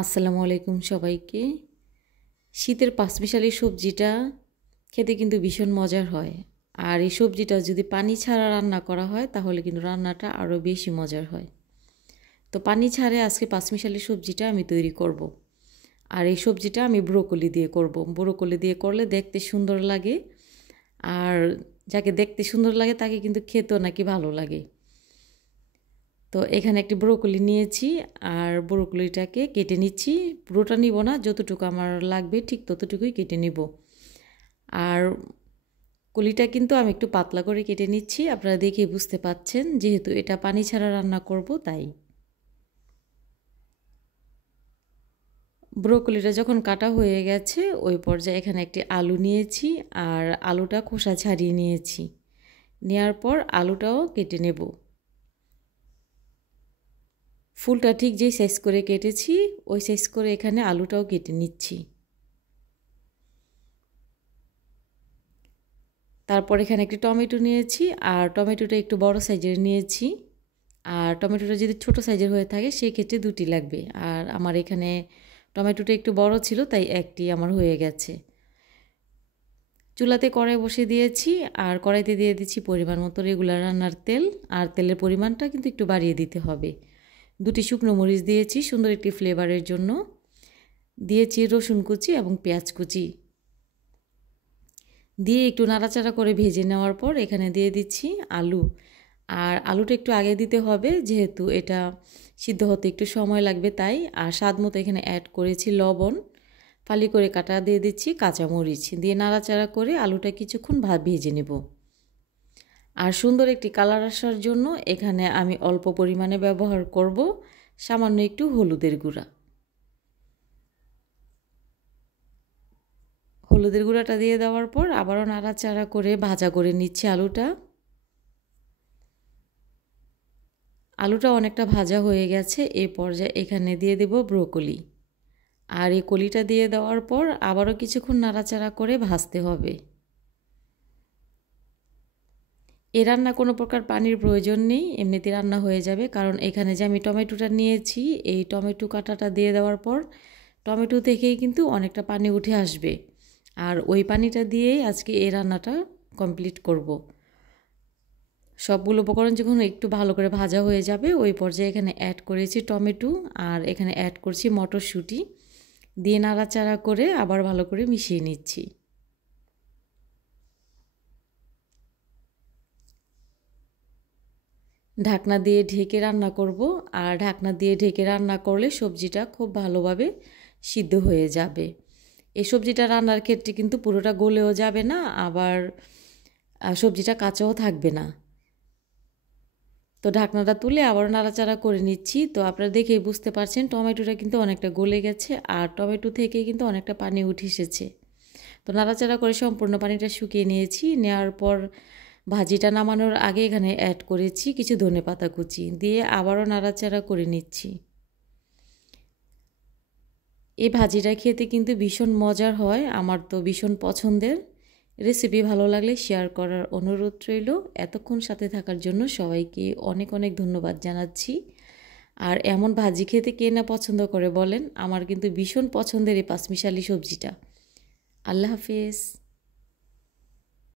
আসসালামু আলাইকুম সবাইকে। শীতের পাঁচমিশালি সবজিটা খেতে কিন্তু ভীষণ মজার হয়। আর এই সবজিটা যদি পানি ছাড়া রান্না করা হয় তাহলে কিন্তু রান্নাটা আরও বেশি মজার হয়। তো পানি ছাড়ে আজকে পাঁচমিশালি সবজিটা আমি তৈরি করব। আর এই সবজিটা আমি ব্রোকলি দিয়ে করব। ব্রোকলি দিয়ে করলে দেখতে সুন্দর লাগে, আর যাকে দেখতে সুন্দর লাগে তাকে কিন্তু খেতেও নাকি ভালো লাগে। তো এখানে একটি ব্রোকলি নিয়েছি, আর ব্রোকলিটাকে কেটে নিচ্ছি। পুরোটা নিব না, যতটুকু আমার লাগবে ঠিক ততটুকুই কেটে নিব। আর কলিটা কিন্তু আমি একটু পাতলা করে কেটে নিচ্ছি, আপনারা দেখে বুঝতে পাচ্ছেন যেহেতু এটা পানি ছাড়া রান্না করব তাই। ব্রোকলিটা যখন কাটা হয়ে গেছে ওই পর্যায়ে এখানে একটি আলু নিয়েছি, আর আলুটা খোসা ছাড়িয়ে নিয়েছি। নেওয়ার পর আলুটাও কেটে নেব। ফুলটা ঠিক যেই সাইজ করে কেটেছি ওই সাইজ করে এখানে আলুটাও কেটে নিচ্ছি। তারপর এখানে একটি টমেটো নিয়েছি, আর টমেটোটা একটু বড় সাইজের নিয়েছি। আর টমেটোটা যদি ছোট সাইজের হয়ে থাকে সেই ক্ষেত্রে দুটি লাগবে, আর আমার এখানে টমেটোটা একটু বড় ছিল তাই একটি আমার হয়ে গেছে। চুলাতে কড়াই বসিয়ে দিয়েছি, আর কড়াইতে দিয়ে দিচ্ছি পরিমাণ মতো রেগুলার রান্নার তেল। আর তেলের পরিমাণটা কিন্তু একটু বাড়িয়ে দিতে হবে। দুটি শুকনো মরিচ দিয়েছি সুন্দর একটি ফ্লেভারের জন্য। দিয়েছি রসুন কুচি এবং পেঁয়াজ কুচি দিয়ে একটু নাড়াচাড়া করে ভেজে নেওয়ার পর এখানে দিয়ে দিচ্ছি আলু। আর আলুটা একটু আগে দিতে হবে যেহেতু এটা সিদ্ধ হতে একটু সময় লাগবে তাই। আর স্বাদ মতো এখানে অ্যাড করেছি লবণ, ফালি করে কাটা দিয়ে দিচ্ছি কাঁচামরিচ দিয়ে নাড়াচাড়া করে আলুটা কিছুক্ষণ ভেজে নেব। আর সুন্দর একটি কালার আসার জন্য এখানে আমি অল্প পরিমাণে ব্যবহার করব সামান্য একটু হলুদের গুঁড়া। হলুদের গুঁড়াটা দিয়ে দেওয়ার পর আবারও নাড়াচাড়া করে ভাজা করে নিচ্ছি আলুটা। আলুটা অনেকটা ভাজা হয়ে গেছে, এই পর্যায়ে এখানে দিয়ে দেব ব্রোকলি। আর এই কলিটা দিয়ে দেওয়ার পর আবারও কিছুক্ষণ নাড়াচাড়া করে ভাজতে হবে। এ রান্না কোনো প্রকার পানির প্রয়োজন নেই, এমনিতে রান্না হয়ে যাবে। কারণ এখানে যে আমি টমেটোটা নিয়েছি এই টমেটো কাটাটা দিয়ে দেওয়ার পর টমেটো থেকেই কিন্তু অনেকটা পানি উঠে আসবে, আর ওই পানিটা দিয়েই আজকে এই রান্নাটা কমপ্লিট করব। সবগুলো উপকরণ যখন একটু ভালো করে ভাজা হয়ে যাবে ওই পর্যায়ে এখানে অ্যাড করেছি টমেটো, আর এখানে অ্যাড করছি মটরশুঁটি দিয়ে নাড়াচাড়া করে আবার ভালো করে মিশিয়ে নিচ্ছি। ঢাকনা দিয়ে ঢেকে রান্না করব, আর ঢাকনা দিয়ে ঢেকে রান্না করলে সবজিটা খুব ভালোভাবে সিদ্ধ হয়ে যাবে। এই সবজিটা রান্নার ক্ষেত্রে কিন্তু পুরোটা গলেও যাবে না, আবার সবজিটা কাঁচাও থাকবে না। তো ঢাকনাটা তুলে আবার নাড়াচাড়া করে নিচ্ছি। তো আপনারা দেখেই বুঝতে পারছেন টমেটোটা কিন্তু অনেকটা গলে গেছে, আর টমেটো থেকে কিন্তু অনেকটা পানি উঠে এসেছে। তো নাড়াচাড়া করে সম্পূর্ণ পানিটা শুকিয়ে নিয়েছি। নেওয়ার পর ভাজিটা নামানোর আগে এখানে অ্যাড করেছি কিছু ধনেপাতা কুচি দিয়ে আবারও নাড়াচাড়া করে নিচ্ছি। এই ভাজিটা খেতে কিন্তু ভীষণ মজার হয়, আমার তো ভীষণ পছন্দের। রেসিপি ভালো লাগলে শেয়ার করার অনুরোধ রইল। এতক্ষণ সাথে থাকার জন্য সবাইকে অনেক অনেক ধন্যবাদ জানাচ্ছি। আর এমন ভাজি খেতে কে না পছন্দ করে বলেন, আমার কিন্তু ভীষণ পছন্দের এই পাঁচমিশালি সবজিটা। আল্লাহ হাফেজ।